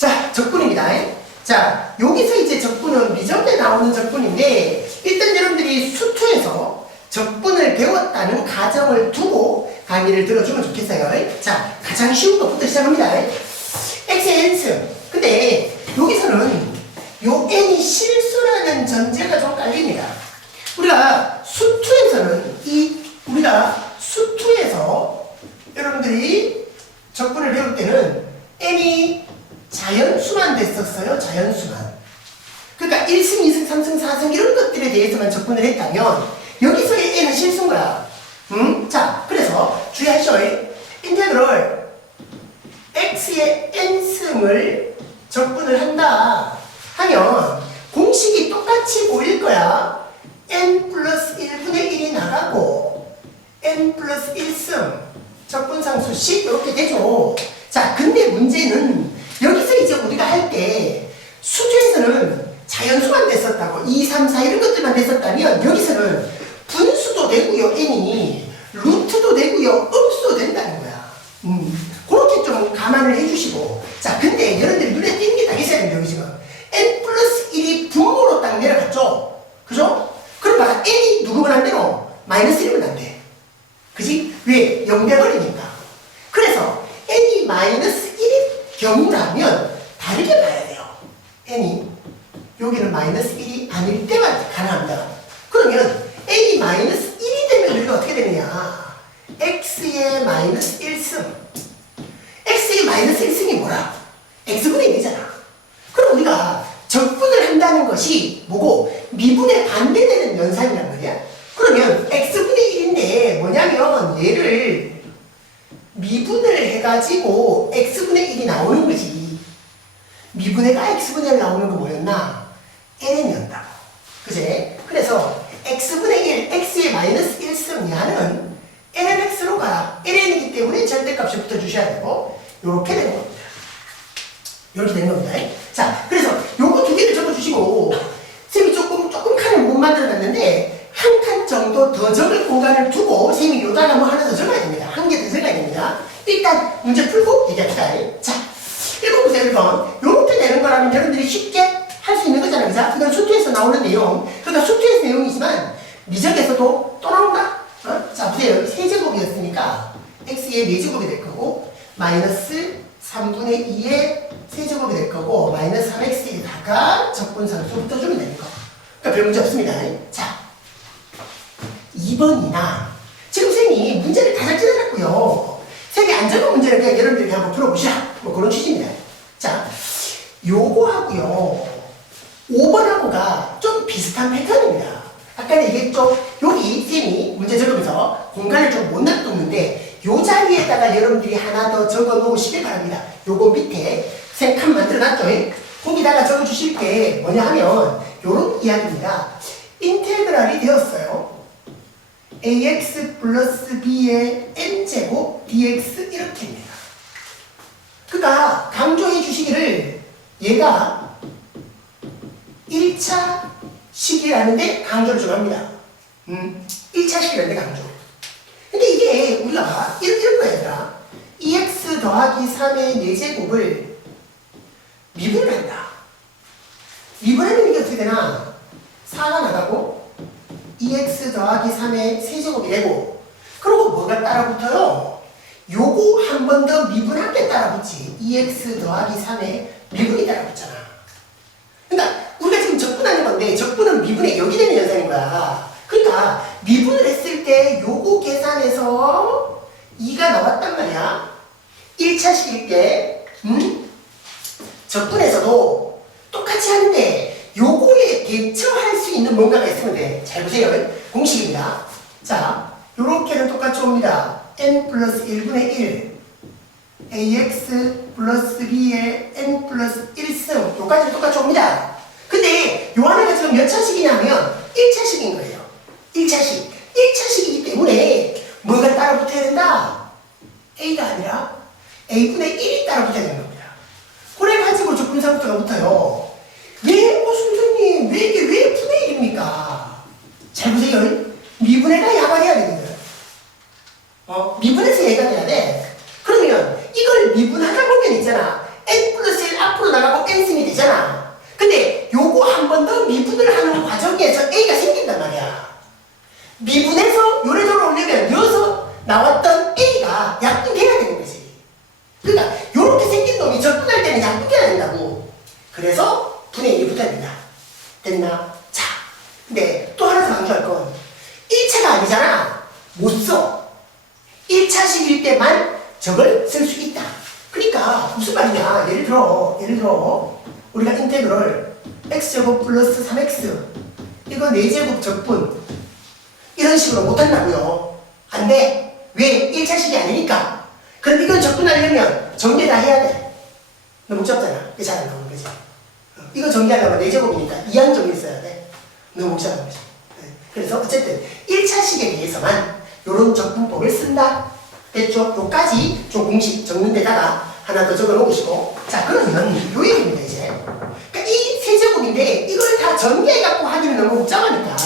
자, 적분입니다. 자, 여기서 이제 적분은 미적에 나오는 적분인데, 일단 여러분들이 수투에서 적분을 배웠다는 가정을 두고 강의를 들어주면 좋겠어요. 자, 가장 쉬운 것부터 시작합니다. x의 n승. 근데 여기서는 요 n이 실수라는 전제가 좀 깔립니다. 우리가 수투에서 여러분들이 적분을 배울 때는 n이 자연수만 됐었어요. 자연수만. 그러니까 1승, 2승, 3승, 4승 이런 것들에 대해서만 적분을 했다면 여기서의 n은 실수인 거야. 자, 그래서 주의하시오. 인테그럴 x의 n승을 적분을 한다 하면 공식이 똑같이 보일 거야. n 플러스 1분의 1이 나가고 n 플러스 1승 적분상수식 이렇게 되죠. 자, 근데 문제는 여기서 이제 우리가 할 때 수투에서는 자연수만 됐었다고 2, 3, 4 이런 것들만 됐었다면 여기서는 분수도 되고요. n이 루트도 되고요. 음수도 된다는 거야. 그렇게 좀 감안을 해주시고. 자, 근데 여러분들이 눈에 띄는 게 딱 있어야 됩니다. 여기 지금 n 플러스 1이 분모로 딱 내려갔죠. 그죠? 그럼 봐, n이 누구면 안 되노? 마이너스 1이면 안 돼. 그지? 왜? 0돼버리니까. 그래서 n이 마이너스 1일 경우라면 다르게 봐야 돼요. n이 여기는 마이너스 1이 아닐 때만 가능합니다. 그러면 n이 마이너스 1이 되면 우리가 어떻게 되느냐? x의 마이너스 1승. x의 마이너스 1승이 뭐라? x분의 1이잖아. 그럼 우리가 적분을 한다는 것이 뭐고? 미분에 반대되는 연산이란 말이야. 그러면 x분의 1인데 뭐냐면 얘를 미분을 해가지고 x분의 1이 나오는 거지. 미분해가 x분의 1 나오는 거 뭐였나? ln이었다고. 그제? 그래서 x분의 1, x의 마이너스 1승야는 lnx로 가라. ln이기 때문에 절대값을 붙여주셔야 되고 요렇게 되는 겁니다. 요렇게 되는 겁니다. 자, 그래서 요거 두 개를 적어주시고 쌤이 조금 칸을 못 만들어놨는데 한 칸 정도 더 적을 공간을 두고 쌤이 요단에 뭐 하나 더 적어야 됩니다. 한 개 더 적어야 됩니다. 일단 문제 풀고 얘기합시다. 자, 읽어보세요. 1번. 요렇게 되는 거라면 여러분들이 쉽게 할 수 있는 거잖아요. 그죠? 이건 수투에서 나오는 내용. 그러니까 수투에서 내용이지만 미적에서도 또 나온다? 자, 보세요. 세제곱이었으니까 x의 4제곱이 될 거고 마이너스 3분의 2의 세제곱이 될 거고 마이너스 3x에다가 적분상수 붙여주면 되는 거. 그러니까 별 문제 없습니다. 자, 2번이나 지금 쌤이 문제를 다 작성해놨고요. 쌤이 안 적은 문제를 그냥 여러분들이 한번 풀어보시라. 뭐 그런 취지입니다. 자, 요거하고요 5번하고가 좀 비슷한 패턴입니다. 아까 얘기했죠? 여기 쌤이 문제 적으면서 공간을 좀 못 놔뒀는데 요 자리에다가 여러분들이 하나 더 적어 놓으시길 바랍니다. 요거 밑에 쌤 칸 만들어 놨죠? 거기다가 적어 주실 게 뭐냐 하면 요런 이야기입니다. 인테그랄이 되었어요. ax 플러스 b의 n제곱 dx 이렇게입니다. 그러니까 강조해 주시기를 얘가 1차 식이라는데 강조를 좀 합니다. 1차 식이라는데 강조. 근데 이게 우리가 이런 거야. 2x 더하기 3의 4제곱을 미분을 한다. 미분하면 이게 어떻게 되나? 4가 나가고 2x 더하기 3의 세제곱이 되고 그리고 뭐가 따라 붙어요? 요거 한 번 더 미분한 게 따라 붙지. 2x 더하기 3의 미분이 따라 붙잖아. 그러니까 우리가 지금 적분하는 건데 적분은 미분에 여기 되는 현상인 거야. 그러니까 미분을 했을 때 요거 계산해서 2가 나왔단 말이야. 1차식일 때 적분에서도 똑같이 하는데 요거에 대처할 수 있는 뭔가가 있으면 돼. 잘 보세요. 공식입니다. 자, 요렇게는 똑같이 옵니다. n 플러스 1분의 1 ax 플러스 b의 n 플러스 1승 요까지는 똑같이 옵니다. 근데 요 하나가 지금 몇 차식이냐면 1차식인 거예요. 1차식. 1차식이기 때문에 뭐가 따라 붙어야 된다? a가 아니라 a분의 1이 따라 붙어야 되는 겁니다. 그래가지고 적분상수가 붙어요. 왜, 선생님, 왜 분의 1입니까? 잘 보세요. 미분해가 야간해야 되거든. 미분해서 얘가 돼야 돼. 그러면 이걸 미분하다 보면 있잖아. n 플러스 1 앞으로 적을 쓸 수 있다. 그러니까 무슨 말이냐? 예를 들어 우리가 인테그럴 x제곱 플러스 3x 이거 4제곱 적분 이런 식으로 못한다고요. 안 돼. 왜? 1차식이 아니니까. 그럼 이건 적분하려면 전개 다 해야 돼. 너무 복잡잖아. 그게 잘 안 나오는 거지. 이거 전개하려면 4제곱이니까 이항 정리 써야 돼. 너무 복잡한 거지. 그래서 어쨌든 1차식에 대해서만 이런 적분법을 쓴다. 됐죠? 요까지 좀 공식 적는 데다가 하나 더 적어 놓으시고. 자, 그러면 요 얘기입니다, 이제. 그러니까 이 세제곱인데 이걸 다 전개해갖고 하기는 너무 복잡하니까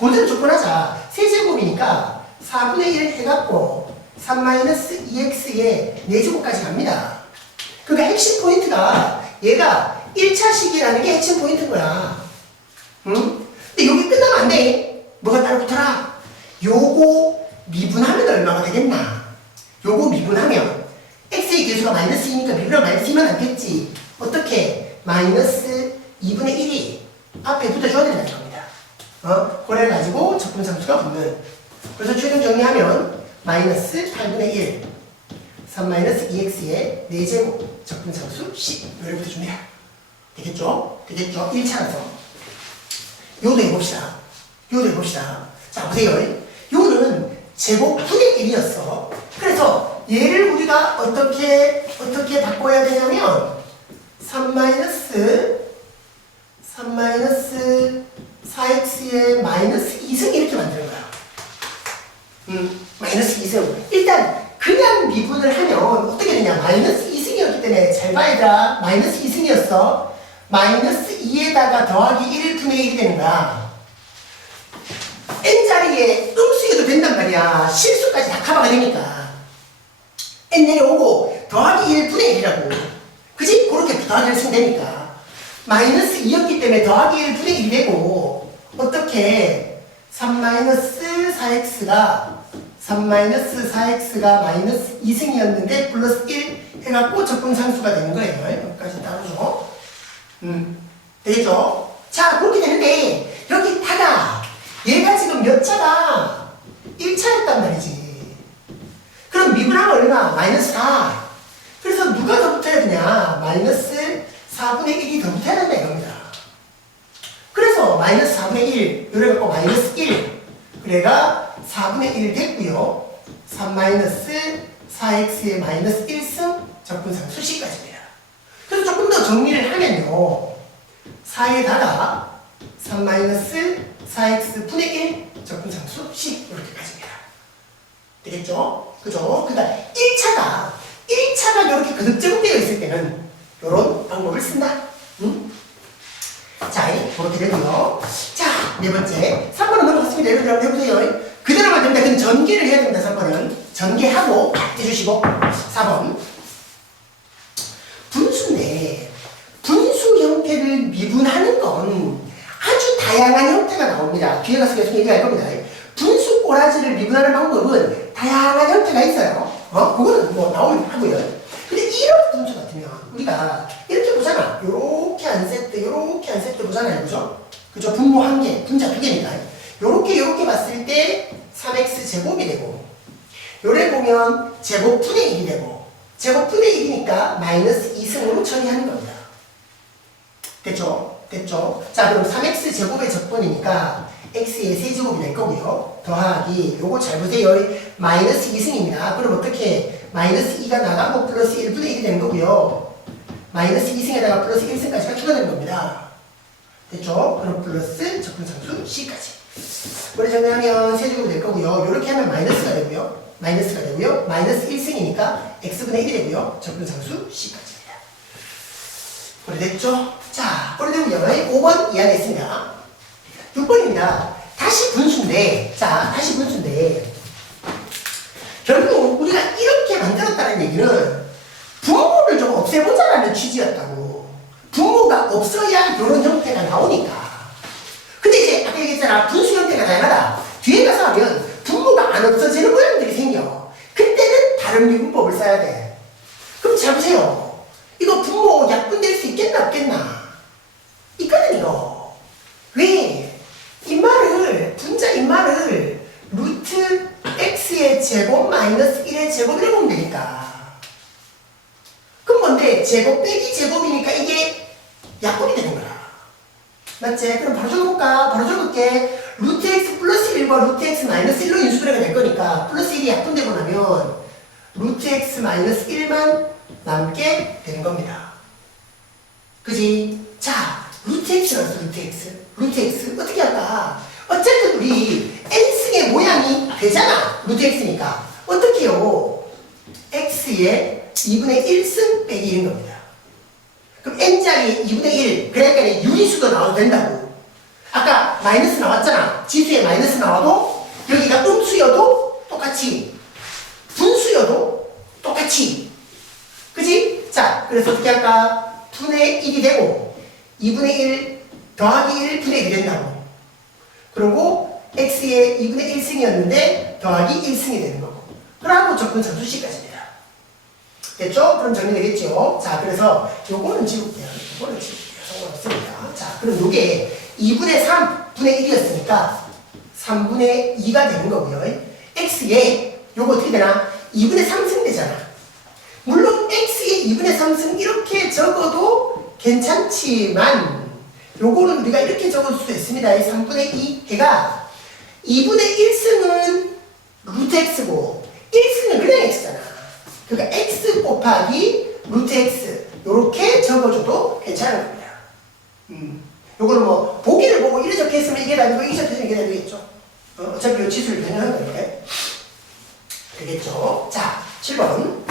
그대로 조건하자. 세제곱이니까 4분의 1 해갖고 3-2x에 4제곱까지 갑니다. 그러니까 핵심 포인트가 얘가 1차식이라는 게 핵심 포인트인 거야. 응? 근데 여기 끝나면 안 돼. 뭐가 따로 붙어라? 요거 미분하면 얼마가 되겠나? 요거 미분하면 x의 개수가 -2니까 미분하면 -2면 안 되겠지. 어떻게? 마이너스 2분의 1이 앞에 붙어줘야 된다는 겁니다. 그래가지고 적분상수가 붙는. 그래서 최종 정리하면 마이너스 8분의 1 3-2x의 4제곱 적분상수 10 이걸 붙여줍니다. 되겠죠? 되겠죠? 1차라서 요도 해봅시다. 자, 보세요. 요는 제곱분의 1이었어. 그래서 얘를 우리가 어떻게 바꿔야 되냐면 3-4x의 -2승 이렇게 만드는 거야. -2승. 일단 그냥 미분을 하면 어떻게 되냐? -2승이었기 때문에 잘 봐, 얘들아. -2승이었어. -2에다가 더하기 1분의 1이 되는 거야. n자리에 음수여도 된단 말이야. 실수까지 다 커버가 되니까. n 내려오고 더하기 1분의 1이라고. 그지? 그렇게 더하기 1 쓰면 되니까. -2였기 때문에 더하기 1분의 1이 되고, 어떻게 3-4x가 -2승이었는데 플러스 1 해갖고 적분상수가 되는 거예요. 여기까지 따르죠. 되겠죠? 자, 그렇게 되는데 여기다가 얘가 지금 몇 차가 1차였단 말이지. 그럼 미분하면 얼마? -4. 그래서 누가 더 붙어야 되냐? -4분의 1이 더 붙어야 된다 이겁니다. 그래서 -4분의 1 요래갖고 -1 그래가 4분의 1 됐고요. 3-4x의 -1승 적분상수 10까지입니다. 그래서 조금 더 정리를 하면요. 4에다가 3-4x 분의 1 적분상수 10 이렇게까지입니다. 되겠죠? 그죠? 그러니까 1차가 이렇게 거듭제곱되어 있을 때는 이런 방법을 쓴다. 자, 이렇게 되고요. 자, 네 번째 3번은 넘어갔습니다. 여러분들 한번 해보세요. 그대로만 됩니다. 그럼 전개를 해야 됩니다. 3번은 전개하고 해주시고. 4번 분수인데 분수 형태를 미분하는 건 아주 다양한 형태가 나옵니다. 뒤에 가서 계속 얘기할 겁니다. 분수 꼬라지를 미분하는 방법은 다양한 형태가 있어요. 그거는 뭐 나오긴 하고요. 근데 이런 분수 같으면 우리가 이렇게 보잖아. 요렇게 한 세트 보잖아요. 그죠? 분모 한 개, 분자 두 개니까. 요렇게 봤을 때 3x 제곱이 되고, 요래 보면 제곱분의 1이 되고, 제곱분의 1이니까 -2승으로 처리하는 겁니다. 됐죠? 자, 그럼 3x 제곱의 적분이니까 x의 세제곱이 될 거고요. 더하기, 요거 잘 보세요. -2승입니다. 그럼 어떻게? -2가 나가고 플러스 1분의 1이 되는 거고요. -2승에다가 플러스 1승까지가 추가되는 겁니다. 됐죠? 그럼 플러스 적분상수 c까지. 우리 정리하면 세제곱이 될 거고요. 요렇게 하면 마이너스가 되고요. -1승이니까 x분의 1이 되고요. 적분상수 c까지입니다. 그래 됐죠? 자, 그래 되고요. 5번 이해하겠습니다. 6번입니다. 다시 분수인데 결국 우리가 이렇게 만들었다는 얘기는 분모를 좀 없애보자라는 취지였다고. 분모가 없어야 이런 형태가 나오니까. 근데 이제 아까 얘기했잖아. 분수 형태가 다양하다. 뒤에 가서 하면 분모가 안 없어지는 모양들이 생겨. 그때는 다른 미분법을 써야 돼. 그럼 잘 보세요. 이거 분모 약분될 수 있겠나 없겠나? 있거든 이거. 왜? 분자 임마를 루트 x의 제곱 마이너스 1의 제곱 이렇게 보면 되니까. 이게 제곱 빼기 제곱이니까 이게 약분이 되는 거야. 맞지? 그럼 바로 적어볼까? 바로 적을게. 루트 x 플러스 1과 루트 x 마이너스 1로 인수분해가 될 거니까 플러스 1이 약분되고 나면 루트 x 마이너스 1만 남게 되는 겁니다. 그지? 자, 루트 x가 있어, 루트 x. 루트 x 어떻게 할까? 어쨌든 우리 n승의 모양이 되잖아. 루트 x니까. 어떻게 해요? x의 2분의 1승 빼기 1인 겁니다. 그럼 n자리 2분의 1. 그러니까 유리수도 나와도 된다고. 아까 마이너스 나왔잖아. 지수에 마이너스 나와도 여기가 음수여도 똑같이. 분수여도 똑같이. 그지? 자, 그래서 어떻게 할까? 분의 1이 되고 2분의 1 더하기 1 분의 1이 된다고. 그리고 x의 2분의 1승이었는데 더하기 1승이 되는 거고. 그러고 적분 상수식까지입니다. 됐죠? 그럼 정리되겠죠? 자, 그래서 요거는 지울게요. 요거는 지울게요. 상관없습니다. 자, 그럼 요게 2분의 3분의 1이었으니까 3분의 2가 되는 거고요. x에 요거 어떻게 되나? 2분의 3승 되잖아. 물론 x의 2분의 3승 이렇게 적어도 괜찮지만 요거는 우리가 이렇게 적을 수도 있습니다. 3분의 2 해가 2분의 1승은 루트 x고 1승은 그냥 x잖아. 그러니까 x 곱하기 루트 x 요렇게 적어줘도 괜찮은 겁니다. 요거는 뭐 보기를 보고 이래 적혀있으면 이게 다르고 이게 적혀있으면 이게 다르겠죠. 어차피 요 지수를 변형하는 거니까 되겠죠. 자, 7번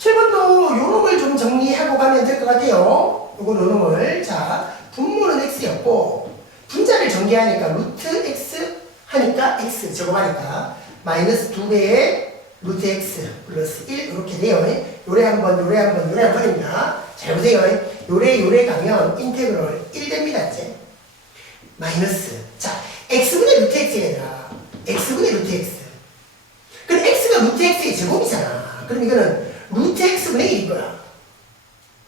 7번도 요 놈을 좀 정리하고 가면 될 것 같아요. 요거 요 놈을. 자, 분모는 x였고 분자를 전개하니까 루트 x 하니까 x 제곱하니까 마이너스 2배의 루트 x 플러스 1 이렇게 돼요. 요래 한번 요래 한번 요래 한번입니다. 잘 보세요. 요래 가면 인테그럴 1 됩니다. 이제 마이너스. 자, x분의 루트 x가 아니라 x분의 루트 x. 그럼 x가 루트 x의 제곱이잖아. 그럼 이거는 루트 x분의 1일 거야.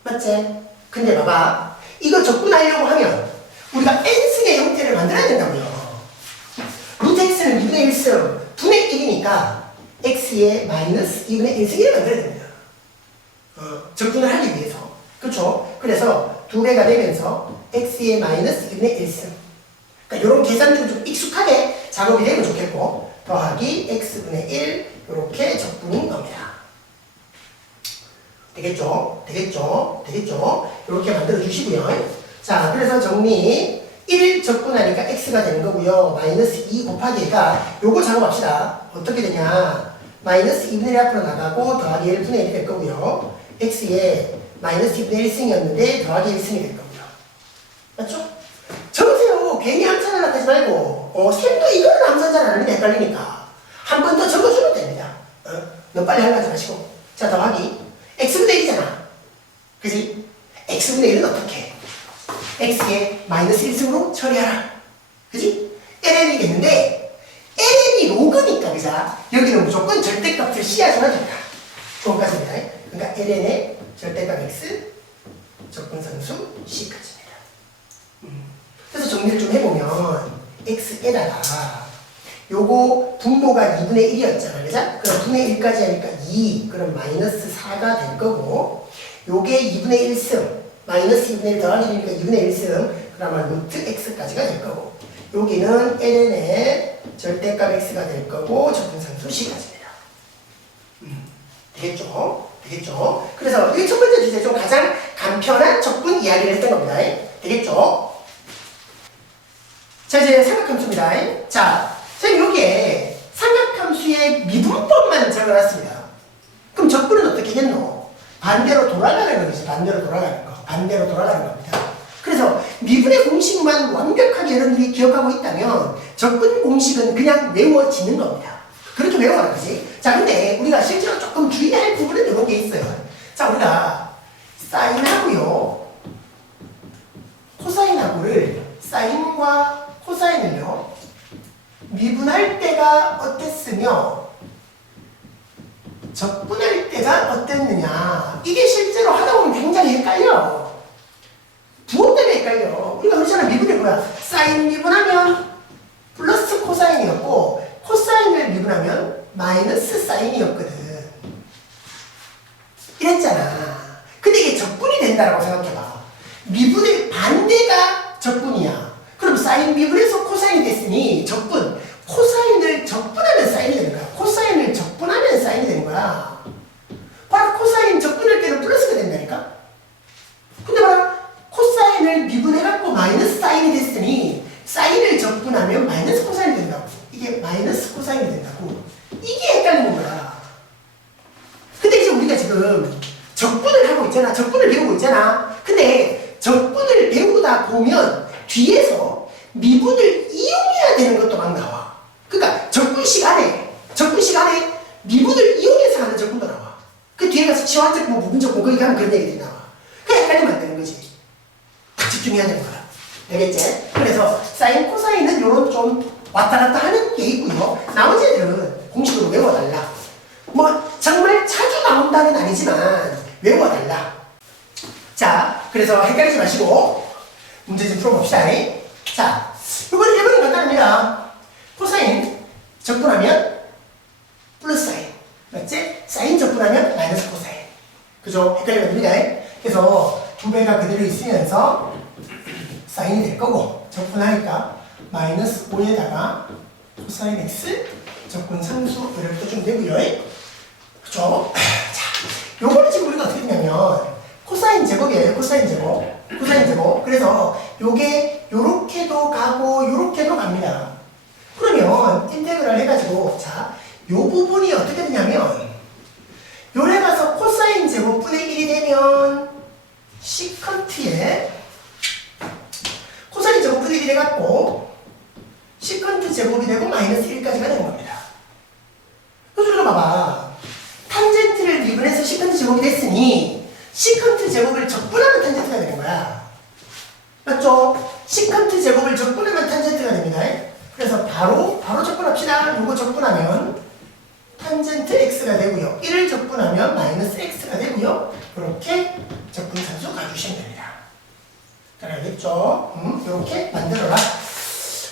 맞지? 근데 봐봐. 이거 적분하려고 하면 우리가 n승의 형태를 만들어야 된다고요. 루트 x는 2분의 1승, 분의 1이니까 x의 마이너스 2분의 1승을 만들어야 됩니다. 적분을 하기 위해서. 그렇죠? 그래서 2배가 되면서 x의 마이너스 2분의 1승. 그러니까 이런 계산들은 좀 익숙하게 작업이 되면 좋겠고 더하기 x분의 1 이렇게 적분인 겁니다. 되겠죠? 되겠죠? 되겠죠? 이렇게 만들어 주시고요. 자, 그래서 정리 1 적분하니까 x가 되는 거고요. 마이너스 2 곱하기 얘가 요거 작업합시다. 어떻게 되냐? 마이너스 2분의 1 앞으로 나가고 더하기 1분의 1이 될 거고요. x에 마이너스 2분의 1승이었는데 더하기 1승이 될 거고요. 맞죠? 적으세요. 괜히 함산하려고 하지 말고 셈도 이거는 함산잘 안 하는데 헷갈리니까 한 번 더 적어주면 됩니다. 너무 빨리 하려고 하지 마시고. 자, 더하기 x분의 1이잖아. 그지? x분의 1은 어떻게? x에 마이너스 1승으로 처리하라. 그지? ln이 됐는데 ln이 로그니까 그자? 여기는 무조건 절대값을 씨앗으로 된다. 좋은 까지입니다. 그러니까 ln의 절대값 x 적분상수 c까지입니다. 그래서 정리를 좀 해보면 x에다가 요거 분모가 2분의 1이었잖아. 그죠? 그럼 분의 1까지 하니까 2, 그럼 마이너스 4가 될 거고 요게 2분의 1승, 마이너스 2분의 1 더하기 1이니까 2분의 1승, 그러면 루트 x까지가 될 거고 여기는 ln의 절대값 x가 될 거고 적분상수 c까지입니다. 되겠죠? 되겠죠? 그래서 이게 첫 번째 주제 중 가장 간편한 적분 이야기를 했던 겁니다. 되겠죠? 자, 이제 삼각함수입니다. 자, 선생님 여기에 삼각함수의 미분법만 적어놨습니다. 그럼 적분은 어떻게 했노? 반대로 돌아가는 거지. 반대로 돌아가는 거. 반대로 돌아가는 겁니다. 그래서 미분의 공식만 완벽하게 여러분들이 기억하고 있다면 적분 공식은 그냥 외워지는 겁니다. 그렇게 외워가는 거지. 자, 근데 우리가 실제로 조금 주의해야 할 부분은 이런 게 있어요. 자, 우리가 사인하고요, 코사인하고를 사인과 코사인을요 미분할 때가 어땠으며 적분할 때가 어땠느냐, 이게 실제로 하다 보면 굉장히 헷갈려. 부호 때문에 헷갈려. 우리가 그렇잖아. 미분이 뭐야? 사인 미분하면 플러스 코사인이었고 코사인을 미분하면 마이너스 사인이었거든. 이랬잖아. 근데 이게 적분 된다라고 생각해봐. 미분의 반대가 적분이야. 그럼 사인 미분에서 코사인이 됐으니 적분. 코사인을 적분하면 사인이 되는 거야. 코사인을 적분하면 사인이 되는 거야. 봐라, 코사인 적분할 때는 플러스가 된다니까? 근데 봐라, 코사인을 미분해갖고 마이너스 사인이 됐으니 사인을 적분하면 마이너스 코사인이 된다고. 이게 마이너스 코사인이 된다고. 이게 헷갈리는 거야. 근데 이제 우리가 지금 적분을 하고 있잖아. 적분을 배우고 있잖아. 근데 적분을 배우다 보면 뒤에서 미분을 이용해야 되는 것도 막 나와. 그러니까 적분 시간에 미분을 이용해서 하는 적분도 나와. 그 뒤에 가서 치환적분, 부분적분 거기 가면 그런 얘기들이 나와. 그냥 헷갈리면 안 되는 거지. 딱 집중해야 되는 거야. 알겠지? 그래서 사인, 코사인은 요런 좀 왔다 갔다 하는 게 있고요. 나머지 애들은 공식으로 외워달라. 뭐 정말 자주 나온다는 아니지만 외워달라. 자, 그래서 헷갈리지 마시고 문제 좀 풀어봅시다. 자, 이번에 1번은 간단합니다. 코사인 적분하면 플러스 사인. 맞지? 사인 적분하면 마이너스 코사인. 그죠? 헷갈리면 됩니다. 그래서 두 배가 그대로 있으면서 사인이 될 거고, 적분하니까 마이너스 5에다가 코사인 x 적분 상수 이렇게 떠주면 되고요. 그죠? 자, 요거는 지금 우리가 어떻게 되냐면 코사인 제곱이에요. 코사인 제곱. 그래서 요게 요렇게도 가고 요렇게도 갑니다. 그러면 인테그랄 해가지고, 자, 요 부분이 어떻게 되냐면 요래 가서 코사인 제곱분의 1이 되면 시컨트에 코사인 제곱분의 1이 돼갖고 시컨트 제곱이 되고 마이너스 1까지가 되는 겁니다. 그래서 우리가 봐봐. 탄젠트를 미분해서 시컨트 제곱이 됐으니 시컨트 제곱을 적분하면 탄젠트가 되는 거야. 맞죠? 시컨트 제곱을 적분하면 탄젠트가 됩니다. 그래서 바로 적분합시다. 요거 적분하면 탄젠트 x가 되고요. 1을 적분하면 마이너스 x가 되고요. 이렇게 적분산수 가주시면 됩니다. 잘 알겠죠? 이렇게 만들어라.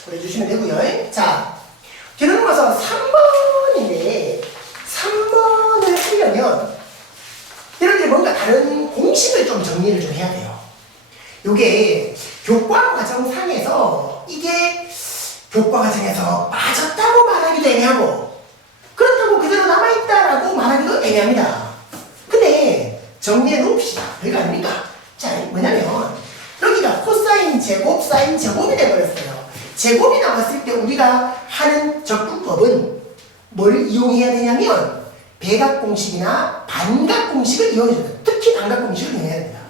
보내주시면 되고요. 자, 뒤로 넘어가서 3번인데 3번을 하려면 여러분들이 뭔가 다른 공식을 좀 정리를 좀 해야 돼요. 요게 교과 과정상에서 이게 교과 과정에서 빠졌다고 말하기도 애매하고 그렇다고 그대로 남아있다라고 말하기도 애매합니다. 근데 정리해 놓읍시다. 별거 아닙니까? 자, 뭐냐면 여기가 코사인 제곱, 사인 제곱이 돼버렸어요. 제곱이 나왔을 때 우리가 하는 적분법은 뭘 이용해야 되냐면 배각공식이나 반각공식을 이용해줘야 돼요. 특히 반각공식을 이용해야 됩니다.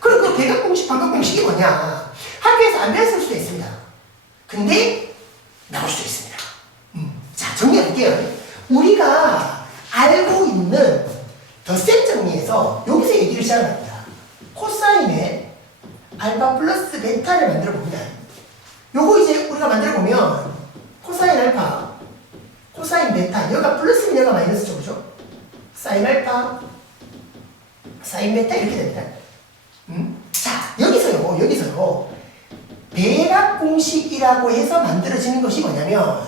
그럼 그 배각공식, 반각공식이 뭐냐? 학교에서 안 배웠을 수도 있습니다. 근데 나올 수도 있습니다. 자, 정리해볼게요. 우리가 알고 있는 덧셈 정리에서 여기서 얘기를 시작합니다. 코사인의 알파 플러스 베타를 만들어 봅니다. 요거 이제 우리가 만들어 보면 코사인 알파, 코사인 베타, 여기가 플러스면 여기가 마이너스죠, 그죠? 사인 알파, 사인 베타 이렇게 됩니다. 자, 여기서요. 배각 공식이라고 해서 만들어지는 것이 뭐냐면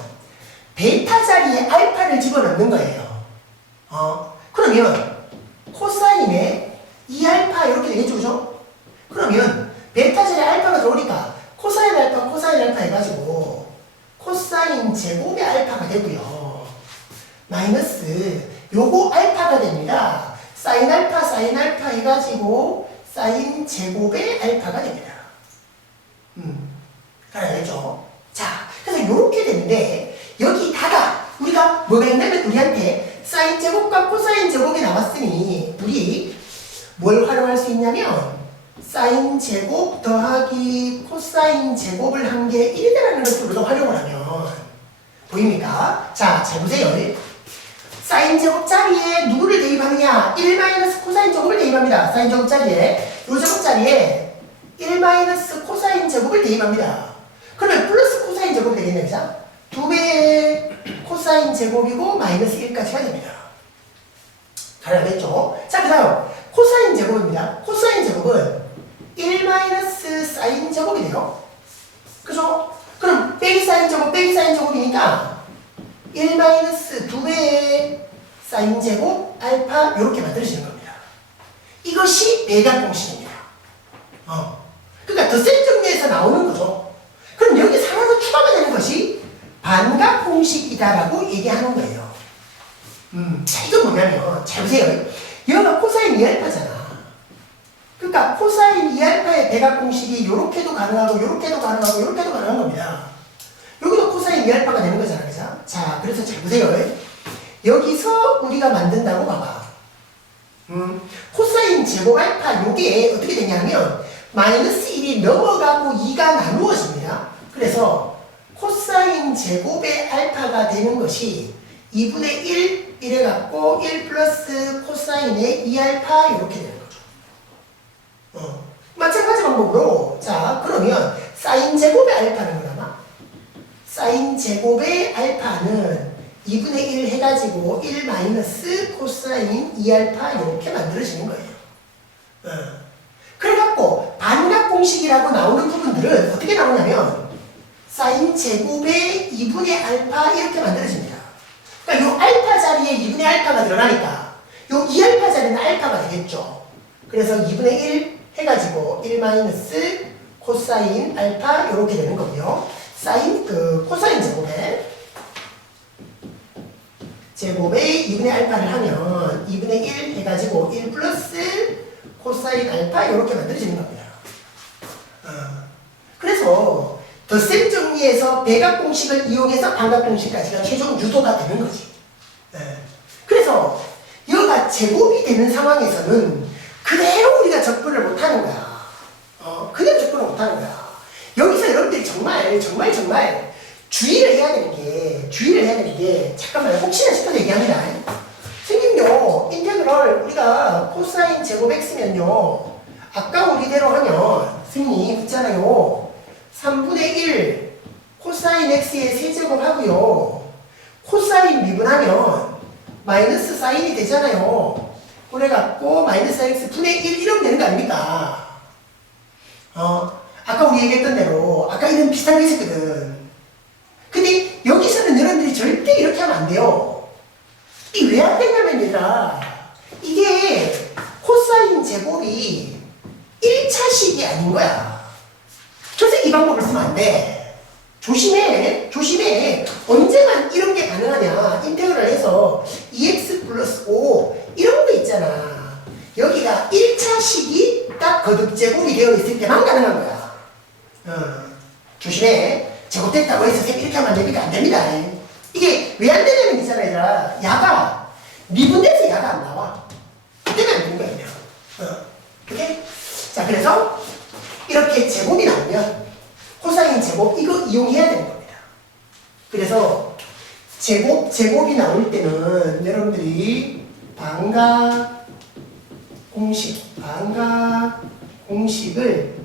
베타 자리에 알파를 집어넣는 거예요. 그러면 코사인에 2알파 이렇게 되겠죠, 그죠? 그러면 베타 자리에 알파가 들어오니까 코사인 알파 해가지고 코사인 제곱의 알파가 되고요. 마이너스 요거 알파가 됩니다. 사인 알파 해가지고 사인 제곱의 알파가 됩니다. 알겠죠? 자, 그래서 요렇게 되는데 여기다가 우리가 뭐가 있냐면 우리한테 사인 제곱과 코사인 제곱이 나왔으니 우리 뭘 활용할 수 있냐면 사인 제곱 더하기 코사인 제곱을 한 게 1이라는 것을 우리가 활용을 하면 보입니까? 자, 잘 보세요. 사인 제곱 자리에 누구를 대입하느냐? 1 마이너스 코사인 제곱을 대입합니다. 사인 제곱 자리에 요 제곱 자리에 1 마이너스 코사인 제곱을 대입합니다. 그러면 플러스 코사인 제곱이 되겠네, 그죠? 2배의 코사인 제곱이고 마이너스 1까지가 됩니다. 잘 알겠죠? 자, 그 다음 코사인 제곱입니다. 코사인 제곱은 1 마이너스 사인 제곱이 돼요. 그죠? 그럼 빼기 사인 제곱이니까 1 마이너스 2배의 사인 제곱 알파 이렇게 만들어지는 겁니다. 이거 이것이 배각공식입니다. 그러니까 덧셈 정리에서 나오는 거죠. 그럼 여기 하나 더 추가가 되는 것이 반각공식이다라고 얘기하는 거예요. 자, 이건 뭐냐면, 잘 보세요. 여기가 코사인 2알파잖아. 그러니까 코사인 2알파의 배각공식이 이렇게도 가능하고, 이렇게도 가능하고, 이렇게도 가능한 겁니다. 여기도 코사인 2알파가 되는 거잖아, 그죠? 자, 그래서 잘 보세요. 여기서 우리가 만든다고 봐봐. 코사인 제곱 알파, 요게 어떻게 되냐면, 마이너스 1이 넘어가고 2가 나누어집니다. 그래서 코사인 제곱의 알파가 되는 것이 2분의 1 이래갖고 1 플러스 코사인의 2알파 이렇게 되는 거죠. 마찬가지 방법으로 자 그러면 사인 제곱의 알파는 뭐라나? 사인 제곱의 알파는 2분의 1 해가지고 1 마이너스 코사인 2알파 이렇게 만들어지는 거예요. 그래갖고 반각공식이라고 나오는 부분들은 어떻게 나오냐면 사인 제곱의 2분의 알파 이렇게 만들어집니다. 그러니까 이 알파 자리에 2분의 알파가 들어가니까 이 2알파 자리는 알파가 되겠죠. 그래서 2분의 1 해가지고 1 마이너스 코사인 알파 이렇게 되는 거고요. 사인 코사인 제곱에 2분의 알파를 하면 2분의 1 해가지고 1 플러스 코사인 알파 이렇게 만들어지는 겁니다. 그래서 덧셈 정리에서 배각공식을 이용해서 반각공식까지가 최종 유도가 되는 거지. 그래서 여기가 제곱이 되는 상황에서는 그대로 우리가 접근을 못하는 거야. 그대로 접근을 못하는 거야. 여기서 여러분들이 정말 주의를 해야 되는 게 잠깐만요. 혹시나 싶어서 얘기합니다. 선생님요, 인테그럴 우리가 코사인 제곱 x면요, 아까 우리대로 하면 선생님 있잖아요. 3분의 1 코사인 x의 세제곱 하고요. 코사인 미분하면 마이너스 사인이 되잖아요. 그래갖고 마이너스 x 분의 1 이러면 되는 거 아닙니까? 아까 우리 얘기했던 대로 아까 이런 비슷한 게 있었거든. 근데 여기서는 여러분들이 절대 이렇게 하면 안 돼요. 이게 왜 안 되냐면 얘들아, 이게 코사인 제곱이 1차식이 아닌 거야. 절대 이 방법을 쓰면 안 돼. 조심해. 언제만 이런 게 가능하냐. 인테그럴 해서 2x 플러스 5 이런 거 있잖아. 여기가 1차식이 딱 거듭제곱이 되어 있을 때만 가능한 거야. 조심해. 제곱됐다고 해서 이렇게 하면 안 됩니까? 안 됩니다. 이게 왜 안 되냐면 있잖아, 얘들아. 야가 미분돼서 야가 안 나와. 그때는 안 되는 거야. 오케이? 자, 그래서 이렇게 제곱이 나오면 코사인 제곱 이거 이용해야 되는 겁니다. 그래서 제곱이 나올 때는 여러분들이 반각 공식을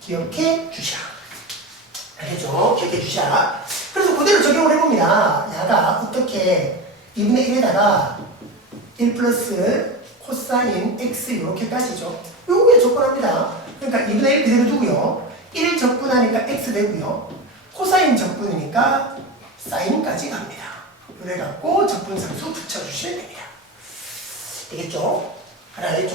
기억해 주셔. 알겠죠? 기억해 주셔. 그래서 그대로 적용을 해봅니다. 야가 어떻게 2분의 1에다가 1 플러스 코사인 x 이렇게까지죠. 요거에 접근합니다. 그러니까 2분의 1 그대로 두고요. 1 접근하니까 x 되고요. 코사인 접근이니까 사인까지 갑니다. 그래갖고 접근상수 붙여주시면 됩니다. 되겠죠? 하나 됐죠?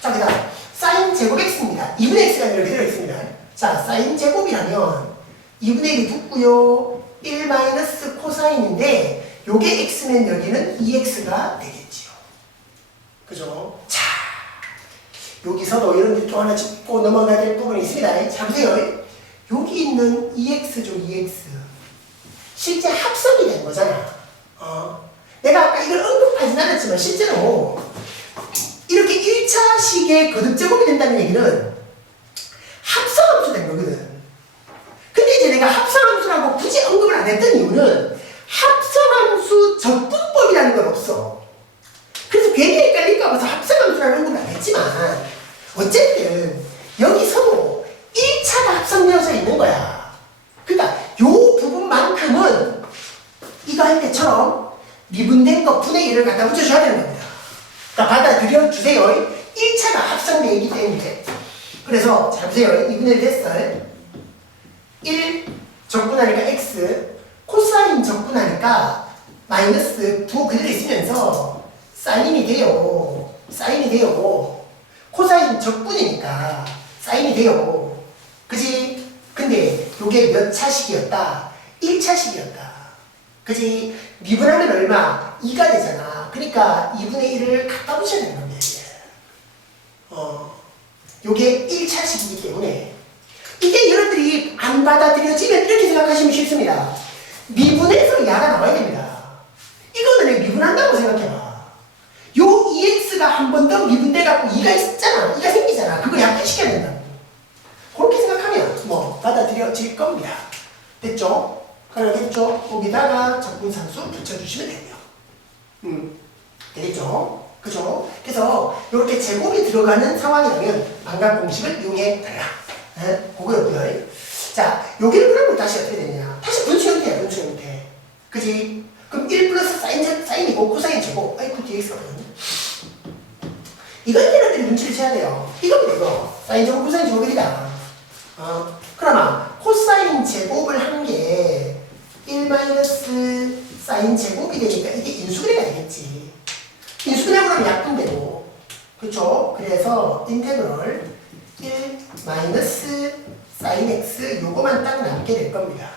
자, 그 다음 사인 제곱 x입니다. 2분의 x가 아니라 그대로 x입니다. 자, 사인 제곱이라면 2분의 1이 붙고요. 1 마이너스 코사인인데 요게 x면 여기는 2x가 되겠지요. 그죠? 자, 여기서도 이런 또 하나 짚고 넘어가야 될 부분이 있습니다. 자, 보세요. 여기 있는 2x죠, 2x. 실제 합성이 된 거잖아. 내가 아까 이걸 언급하진 않았지만 실제로 이렇게 1차식의 거듭제곱이 된다는 얘기는 합성함수 된 거거든. 근데 이제 내가 합성함수라고 굳이 언급을 안 했던 이유는 합성함수 접근법이라는 건 없어. 그래서 괜히 헷갈릴까 봐서 합성함수라는 언급을 안 했지만 어쨌든 여기서도 1차가 합성되어져 있는 거야. 그러니까 요 부분만큼은 이거 할 때처럼 미분된 거 분의 1을 갖다 붙여줘야 되는 겁니다. 그러니까 받아들여 주세요. 1차가 합성되어 있기 때문에. 그래서 잘 보세요. 2분의 1 됐어요. 1 적분하니까 x, 코사인 적분하니까 마이너스 2 그대로 있으면서 사인이 돼요. 사인이 돼요. 코사인 적분이니까 사인이 돼요. 그지? 근데 요게 몇 차식이었다? 1차식이었다. 그지? 미분하면 얼마? 2가 되잖아. 그러니까 2분의 1을 갖다 붙여야 되는 겁니다. 요게 1차식이기 때문에 이게 여러분들이 안 받아들여지면 이렇게 생각하시면 쉽습니다. 미분에서 야가 나와야 됩니다. 이거는 미분한다고 생각해봐. 요 EX가 한 번 더 미분돼갖고 2가 있잖아. 2가 생기잖아. 그거 약분시켜야 된다고. 그렇게 생각하면 뭐 받아들여질 겁니다. 됐죠? 그러겠죠? 거기다가 적분상수 붙여주시면 돼요. 되겠죠? 그죠? 그래서 이렇게 제곱이 들어가는 상황이라면 반감공식을 이용해 달라. 그거였고요. 자, 여기를 그러면 다시 어떻게 되냐? 다시 분수 형태야, 분수 형태. 그지? 그럼 1 플러스 사인이고 코사인 제곱. 아이고, dx가 뭐였니? 이걸 여러분들이 눈치를 채야 돼요. 이겁니다, 이거. 사인 제곱, 코사인 제곱이다. 그러면 코사인 제곱을 한 게 1 마이너스 사인 제곱이 되니까 이게 인수분해가 되겠지. 인수분해하고 나면 약분되고. 그쵸? 그래서 인테그럴 1 마이너스 사인 x 요거만 딱 남게 될 겁니다.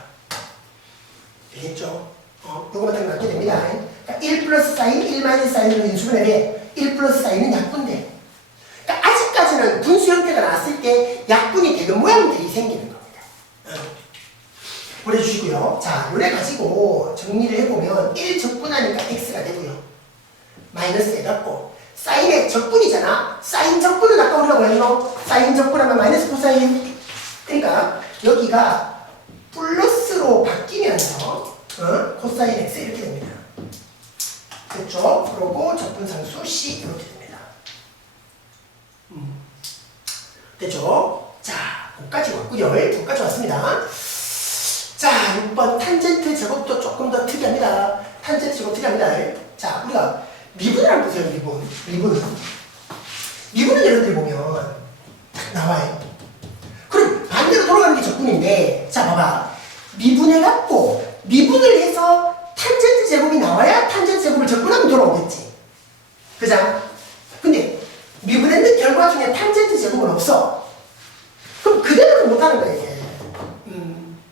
되겠죠? 요거만 딱 남게 됩니다. 그러니까 1 플러스 사인, 1 마이너스 사인으로 인수분해 돼. 1 플러스 사인은 약분돼. 그러니까 아직까지는 분수 형태가 나왔을 때 약분이 되는 모양들이 생기는 겁니다. 보내주시고요. 자, 요래 가지고 정리를 해보면 1 적분하니까 x가 되고요. 마이너스 해갖고 사인의 적분이잖아. 사인 적분은 아까 우리가 뭐였노? 사인 적분하면 마이너스 코사인. 그러니까 여기가 플러스로 바뀌면서 코사인 x 이렇게 됩니다. 됐죠? 그러고 적분상수 c 이렇게 됩니다. 됐죠? 자, 거기까지 왔고요. 거기까지 왔습니다. 자, 6번 탄젠트 제곱도 조금 더 특이합니다. 탄젠트 제곱 특이합니다. 자, 우리가 미분을 한번 보세요. 미분은 여러분들이 보면 딱 나와요. 그럼 반대로 돌아가는 게 적분인데, 자, 봐봐. 미분해갖고 미분을 해서 탄젠트 제곱이 나와야 탄젠트 제곱을 적분하면 돌아오겠지. 그죠? 근데 미분했는 결과 중에 탄젠트 제곱은 없어. 그럼 그대로는 못하는 거예요, 이게.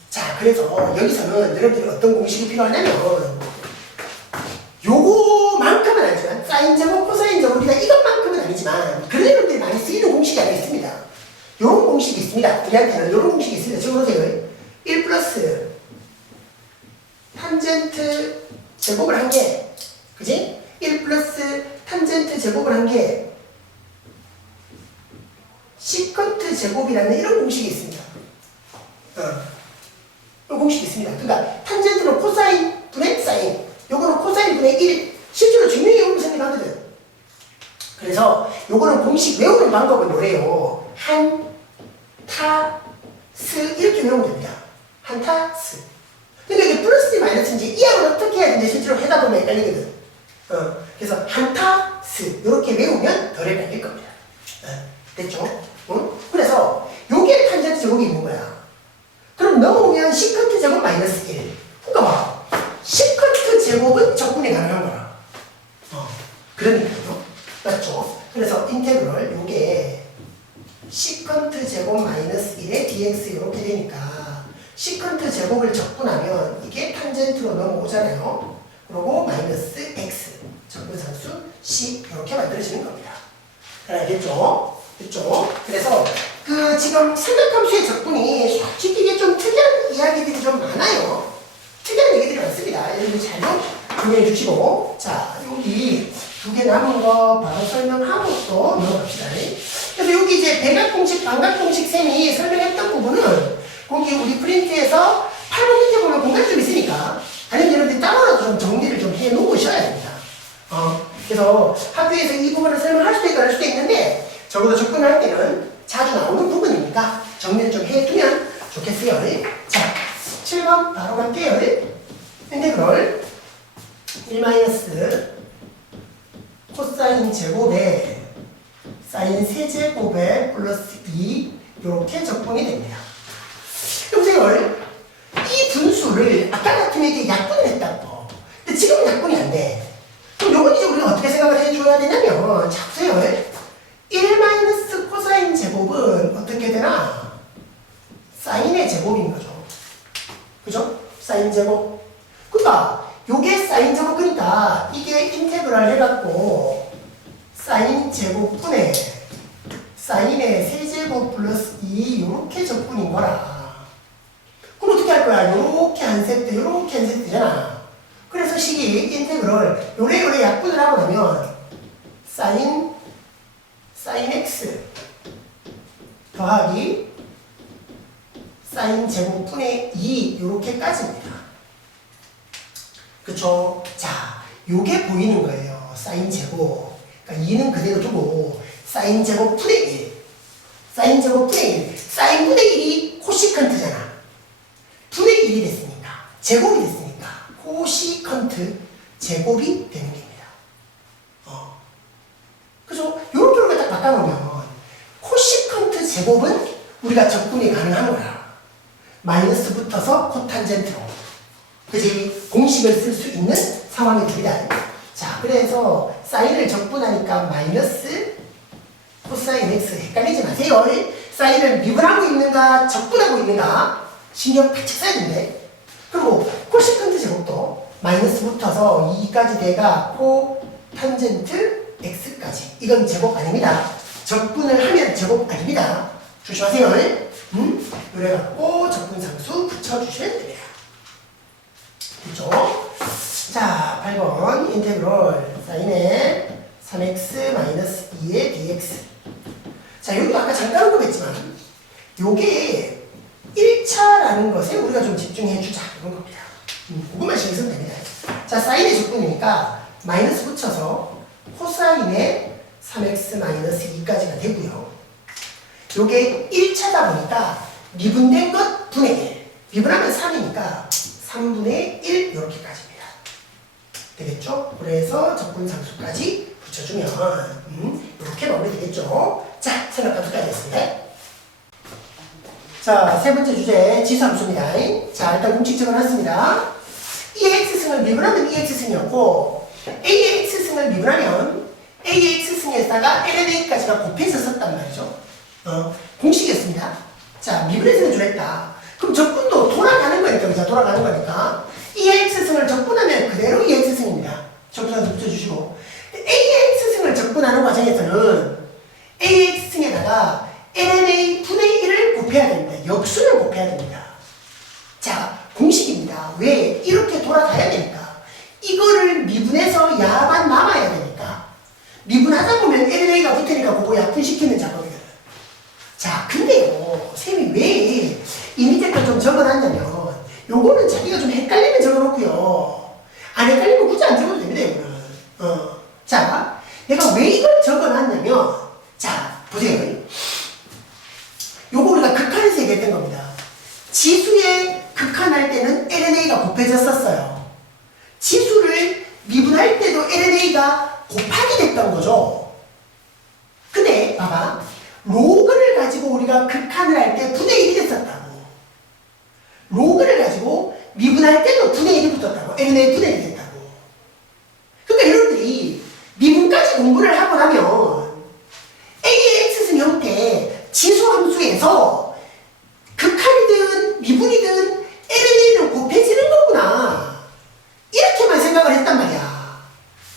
자, 그래서 여기서는 여러분들이 어떤 공식이 필요하냐면 요거만큼은 아니지만 사인 제곱, 코사인 제곱 우리가 이것만큼은 아니지만 그런 여러분들이 많이 쓰이는 공식이 하나 있습니다. 요런 공식이 있습니다. 우리한테는 요런 공식이 있습니다. 적어보세요. 1 플러스 탄젠트 제곱을 한 게, 그지? 1 플러스 탄젠트 제곱을 한 게 시컨트 제곱이라는 이런 공식이 있습니다. 이런 공식이 있습니다. 그러니까 탄젠트는 코사인 분의 사인, 요거는 코사인 분의 1, 실제로 증명이 오면 생각하거든. 그래서 요거는 공식 외우는 방법은 뭐래요? 한타스 이렇게 외우면 됩니다. 한타스. 그러니까 이게 플러스 마이너스인지 이하를 어떻게 해야 되는지 실제로 해다 보면 헷갈리거든. 그래서 한타스 이렇게 외우면 덜 헷갈릴 겁니다. 됐죠? 그래서 요게 탄젠트 제곱이 있는 거야. 그럼 넘어오면 시컨트 제곱 마이너스 1. 그러니까 봐. 시컨트 제곱은 적분이 가능한 거라. 그러니까요. 맞죠? 그래서 인테그럴 요게 시컨트 제곱 마이너스 1에 dx 이렇게 되니까 시컨트 제곱을 적분하면 이게 탄젠트로 넘어오잖아요. 그리고 마이너스 x 적분상수 c 이렇게 만들어지는 겁니다. 알겠죠? 됐죠? 그래서 그 지금 삼각함수의 적분이 솔직히 이게 좀 특이한 이야기들이 좀 많아요. 특이한 얘기들이 많습니다. 여러분 잘 좀 정리해 주시고, 자, 여기 두 개 남은 거 바로 설명하고 또 넘어갑시다. 그래서 여기 이제 대각공식, 반각공식 쌤이 설명했던 부분은 거기 우리 프린트에서 8번 밑에 보면 공간이 좀 있으니까 아니면 여러분들이 따로라도 좀 정리를 좀 해 놓으셔야 됩니다. 그래서 학교에서 이 부분을 설명할 수도 있고 할 수도 있는데 적어도 접근할 때는 자주 나오는 부분이니까 정리를 좀 해두면 좋겠어요. 자, 7번 바로 갈게요. 인테그럴 1 마이너스 코사인 제곱에 사인 세제곱에 플러스 2 이렇게 적분이 됩니다. 여보세요. 이 분수를 아까 같으면 이게 약분을 했다고. 근데 지금은 약분이 안 돼. 그럼 요건 이제 우리가 그럼 어떻게 생각을 해줘야 되냐면, 자, 보세요. 1 마이너스 코사인 제곱은 어떻게 되나? 사인의 제곱인 거죠. 그죠? 사인 제곱. 그러니까 요게 사인 제곱, 그러니까 이게 인테그랄 해갖고 사인 제곱분의 사인의 세제곱 플러스 2 요렇게 적분인 거라. 그럼 어떻게 할 거야? 요렇게 한 세트, 요렇게 한 세트잖아. 그래서 식이 인테그럴 요래 약분을 하고 나면 사인 x 더하기 사인 제곱분의 2 요렇게까지입니다. 그쵸? 자, 요게 보이는 거예요. 사인 제곱. 그러니까 2는 그대로 두고 사인 제곱분의 1. 사인 제곱분의 1. 사인분의 1이 코시컨트잖아. 분의 1이 됐으니까. 제곱이 됐으니까. 코시컨트 제곱이 되는 겁니다. 그죠? 요렇게 딱 바꿔놓으면 코시컨트 제곱은 우리가 적분이 가능한 거야. 마이너스 붙어서 코탄젠트로. 그지? 공식을 쓸 수 있는 상황이 됩니다. 자, 그래서 사인을 적분하니까 마이너스 코사인 x. 헷갈리지 마세요. 사인을 미분하고 있는가 적분하고 있는가 신경 바짝 써야 된대. 그리고 코시컨트 제곱도 마이너스 붙어서 2까지 돼가 코탄젠트 x까지. 이건 제곱 아닙니다. 적분을 하면 제곱 아닙니다. 조심하세요. 그래갖고 적분상수 붙여주시면 됩니다. 됐죠? 자, 8번 인테그럴 사인의 3x 마이너스 2의 dx. 자, 여기도 아까 잠깐 언급했지만 요게 1차라는 것에 우리가 좀 집중해주자 이런 겁니다. 그것만 신경 쓰면 됩니다. 자, 사인의 적분이니까 마이너스 붙여서 코사인의 3x 마이너스 2까지가 되고요. 요게 1차다 보니까 미분된 것 분의 1. 미분하면 3이니까 3분의 1 이렇게까지입니다. 되겠죠? 그래서 적분상수까지 붙여주면 이렇게 마무리되겠죠? 자, 생각과 두까지 했습니다. 자, 세 번째 주제 지수함수입니다. 자, 일단 공식 적어놨습니다. E의 x승을 미분하면 EX승이었고 A의 x승을 미분하면 A의 x승에다가 LNA까지가 곱해서 썼단 말이죠. 공식이었습니다. 자, 미분해서는 줄였다. 그럼 적분도 돌아가는 거니까, 그죠? 돌아가는 거니까. E의 x승을 적분하면 그대로 E의 x승입니다. 적분상수 붙여주시고. A의 x승을 적분하는 과정에서는 A의 x승에다가 LNA 분의 1을 곱해야 됩니다. 역수를 곱해야 됩니다. 자, 공식입니다. 왜? 이렇게 돌아가야 되니까. 이거를 미분해서 야만 남아야 되니까. 미분하다 보면 LNA가 붙으니까 그거 약분시키는 작업이거든. 자, 근데요, 쌤이 왜 이 밑에 걸 좀 적어놨냐면, 요거는 자기가 좀 헷갈리면 적어놓고요. 안 헷갈리면 굳이 안 적어도 됩니다, 이거는. 자, 내가 왜 이걸 적어놨냐면, 자, 보세요. 요거 우리가 극한에서 얘기했던 겁니다. 지수에 극한할 때는 LNA가 곱해졌었어요. 지수를 미분할 때도 LNA가 곱하기 됐던 거죠. 근데 봐봐, 로그를 가지고 우리가 극한을 할 때 분의 1이 됐었다고. 로그를 가지고 미분할 때도 분의 1이 붙었다고. LNA 분의 1이 됐다고. 그러니까 여러분들이 미분까지 공부를 하고 나면 A의 x승 형태 지수함수에서 극한이든 미분이든 LNA는 곱해지는 거구나. 이렇게만 생각을 했단 말이야.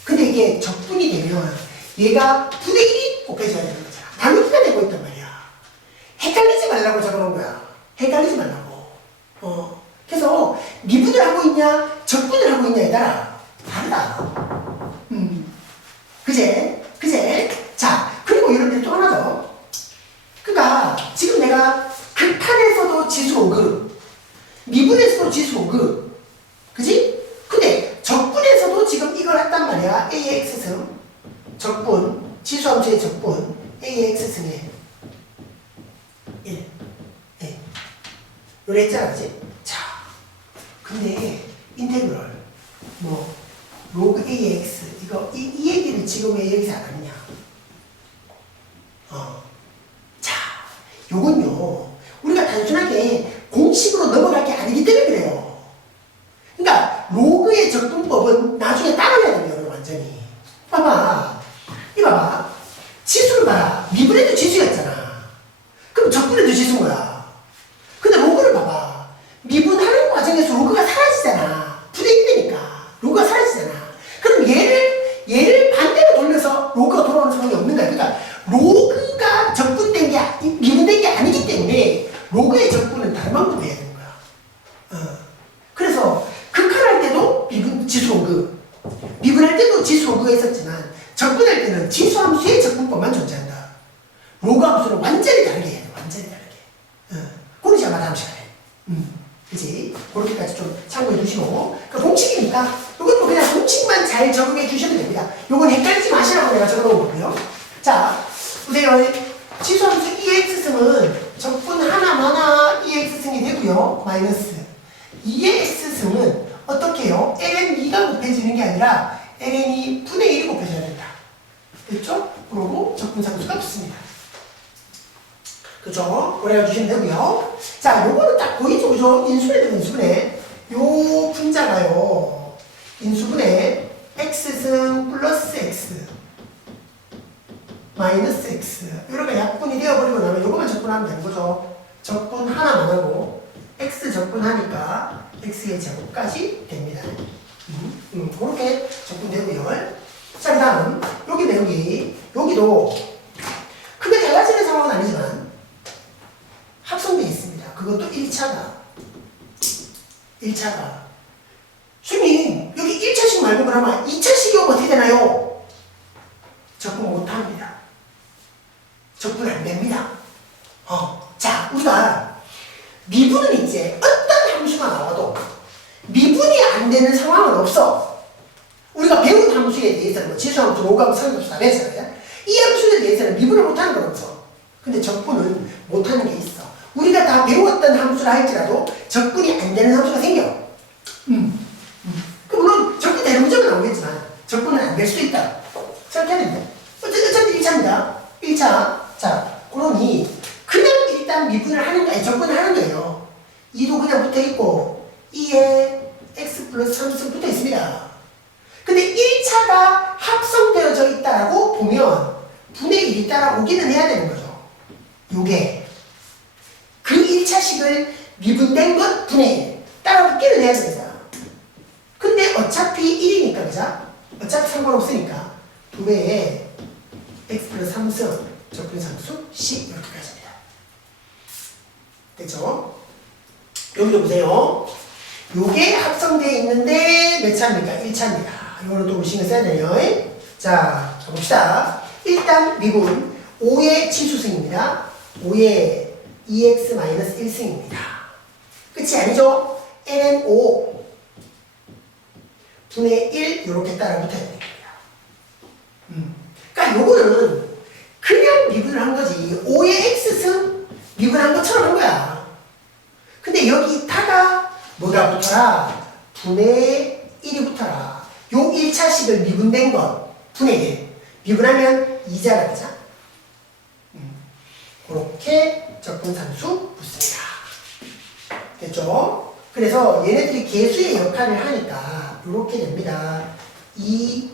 근데 이게 적분이 되면 얘가 분의 1이 곱해져야 되는 거잖아. 나누기가 되고 있단 말이야. 헷갈리지 말라고 적어놓은 거야. 헷갈리지 말라고. 그래서 미분을 하고 있냐 적분을 하고 있냐에 따라 다르다. 그제? 자, 그리고 여러분들 또 하나 더. 그러니까 지금 내가 극한에서도 지수 로그, 미분에서도 지수 로그, 그지? 근데 적분에서도 지금 이걸 했단 말이야. A의 x승 적분, 지수함수의 적분 A의 x승의 1. 요래 했잖아, 그지? 자, 근데 인테그럴 뭐 로그 A의 x 이거 이 얘기를 지금 왜 여기서 안 하느냐? 자, 요건요 우리가 단순하게 공식으로 넘어갈 게 아니기 때문에 그래요. 그러니까 로그의 적분법은 나중에 따라야 돼요, 완전히. 봐봐. 봐라. 미분해도 지수였잖아. 그럼 적분해도 지수인 거야. 근데 로그를 봐봐. 미분하는 과정에서 로그가 사라지잖아. 분해이 되니까. 로그가 사라지잖아. 그럼 얘를 반대로 돌려서 로그가 돌아오는 상황이 없는 거야. 그러니까 로그가 적분된 게, 미분된 게 아니기 때문에 로그의 적분은 다른 방법으로 해야 되는 거야. 그래서 극한할 때도 지수 로그, 미분할 때도 지수 로그가 있었지만 적분할 때는 지수 함수의 적분법만 존재한다. 로그 함수는 완전히 다르게 해야 돼. 완전히 다르게. 그건 이제 아마 다음 시간에. 그치? 그렇게까지 좀 참고해 주시고. 그러니까 공식이니까 이것도 그냥 공식만 잘 적응해 주시면 됩니다. 요건 헷갈리지 마시라고 내가 적어놓은 거고요. 자, 보세요. 지수함수 EX승은 적분 하나마나 EX승이 되고요. 마이너스 2의 X승은 어떻게 해요? ln2가 곱해지는 게 아니라 ln이 분의 1이 곱해져야 된다. 됐죠? 그러고 적분상수가 붙습니다. 그죠? 오래 해주시면 되고요. 자, 요거는 딱 보이죠? 그죠? 인수분해 되고 인수분해. 요 분자가요. 인수분해 x승 플러스 x 마이너스 x 이렇게 약분이 되어버리고 나면 요거만 적분하면 되는 거죠. 적분 하나만 하고 x 적분하니까 x의 제곱까지 됩니다. 그렇게 적분되고요. 자, 그 다음 여기 내용이 여기도 크게 달라지는 상황은 아니지만 합성되어 있습니다. 그것도 1차가 주님 여기 1차식 말고 그러면 2차식이 오면 어떻게 되나요? 적분 못합니다. 적분 안 됩니다. 자, 우리가 미분은 이제 어떤 함수가 나와도 미분이 안 되는 상황은 없어. 우리가 배운 함수에 대해서는 뭐 지수함수, 로그함수, 상수함수 다 배웠잖아요. 이 함수에 대해서는 미분을 못하는 건 없어. 근데 적분은 못하는 게 있어. 우리가 다 배웠던 함수라 할지라도 적분이 안 되는 함수가 생겨. 물론 적분 되는 문제는 나오겠지만 적분은 안 될 수도 있다. 생각해야 됩니다. 어차피 1차입니다. 1차. 자, 그러니 그냥 일단 미분을 하는 거예요. 적분을 하는 거예요. 2도 그냥 붙어있고 2에 x 플러스 3승 붙어있습니다. 근데 1차가 합성되어져 있다라고 보면 분의 1이 따라오기는 해야 되는 거죠. 요게 그 1차식을 미분된 것 분의 1 따라붙기는 해야 됩니다. 근데 어차피 1이니까 그죠? 어차피 상관없으니까 2배에 x 플러스 3승 적분상수 C 이렇게까지입니다. 됐죠? 여기도 보세요. 요게 합성되어 있는데 몇 차입니까? 1차입니다. 이거는 또 신경 써야 돼요. 자, 봅시다. 일단 미분 5의 치수승입니다. 5의 2x-1승입니다. 끝이 아니죠? ln 5 분의 1 이렇게 따라 붙어야 됩니다. 그러니까 요거는 그냥 미분을 한 거지. 5의 x승 미분한 것처럼 한 거야. 근데 여기다가 뭐가 붙어라? 분의 1이 붙어라. 요 1차식을 미분된 것 분의 1 미분하면 2자가 되죠? 그렇게 적분상수 붙습니다. 됐죠? 그래서 얘네들이 계수의 역할을 하니까 이렇게 됩니다. 2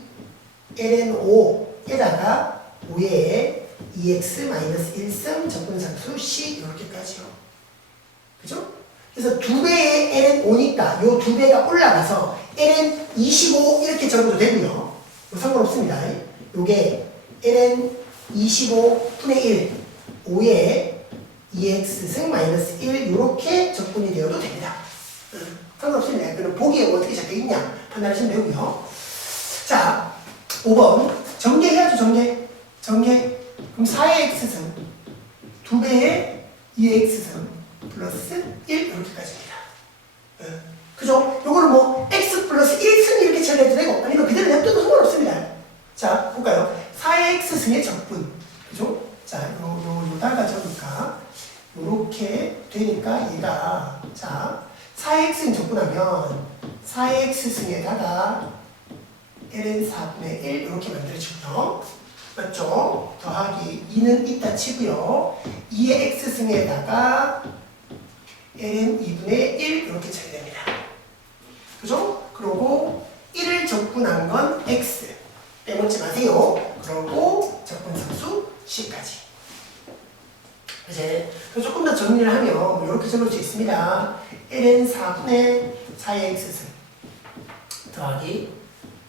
ln5에다가 5에 2x-1승 적분상수 C 이렇게까지요. 그죠? 그래서 2배의 ln5니까 요 2배가 올라가서 ln25 이렇게 적어도 되고요. 상관없습니다. 요게 ln25 분의 1 5에 2x승-1 이렇게 적분이 되어도 됩니다. 상관없습니다. 그럼 보기에 어떻게 적혀 있냐 판단하시면 되고요. 자, 5번 전개해야죠. 전개. 그럼 4의 x승 2배의 2x승 플러스 1 이렇게까지입니다. 그죠? 요거는 뭐 x 플러스 1승 이렇게 처리해도 되고 아니면 그대로 냅둬도 상관없습니다. 자, 볼까요? 4의 x승의 적분. 그죠? 자, 요다가 적으니까 요렇게 되니까 얘가 자 4의 x승 적분하면 4의 x승에다가 ln 4분의 1 이렇게 만들어지고요. 맞죠? 더하기 2는 이따 치고요. 2의 x승에다가 ln 2분의 1 이렇게 처리됩니다. 그죠? 그리고 1을 적분한 건 x 빼먹지 마세요. 그러고 적분상수 C까지. 이제 조금 더 정리를 하면 뭐 이렇게 적을 수 있습니다. ln 4분의 4의 x승 더하기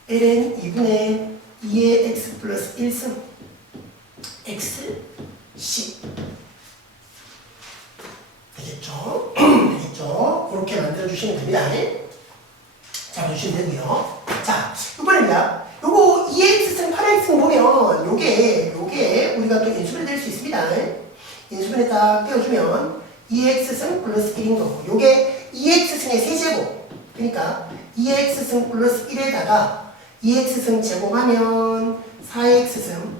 ln 2분의 2의 x 플러스 1승 x c 되겠죠? 되겠죠? 그렇게 만들어주시면 됩니다. 자, 보시면 되고요. 자, 6번입니다. 요거 2x승 8x승 보면 요게 우리가 또 인수분해 될 수 있습니다. 인수분해 딱 떼어주면 2x승 플러스 1인 거고 요게 2x승의 세제곱 그러니까 2x승 플러스 1에다가 2x승 제곱하면 4x승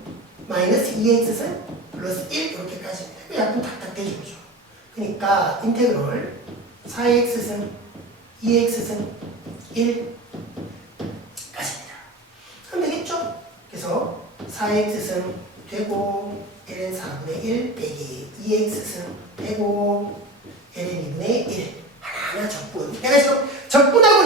마이너스 2x승 플러스 1 이렇게까지입니다. 약분 탁탁 떼주죠. 그러니까 인테그럴 4x승 2x승 1 까지입니다. 그럼 되겠죠? 그래서 4x승 되고 ln 4분의 1 빼기 2x승 되고 ln 2분의 1 하나하나 적분. 내가 지금 적분하고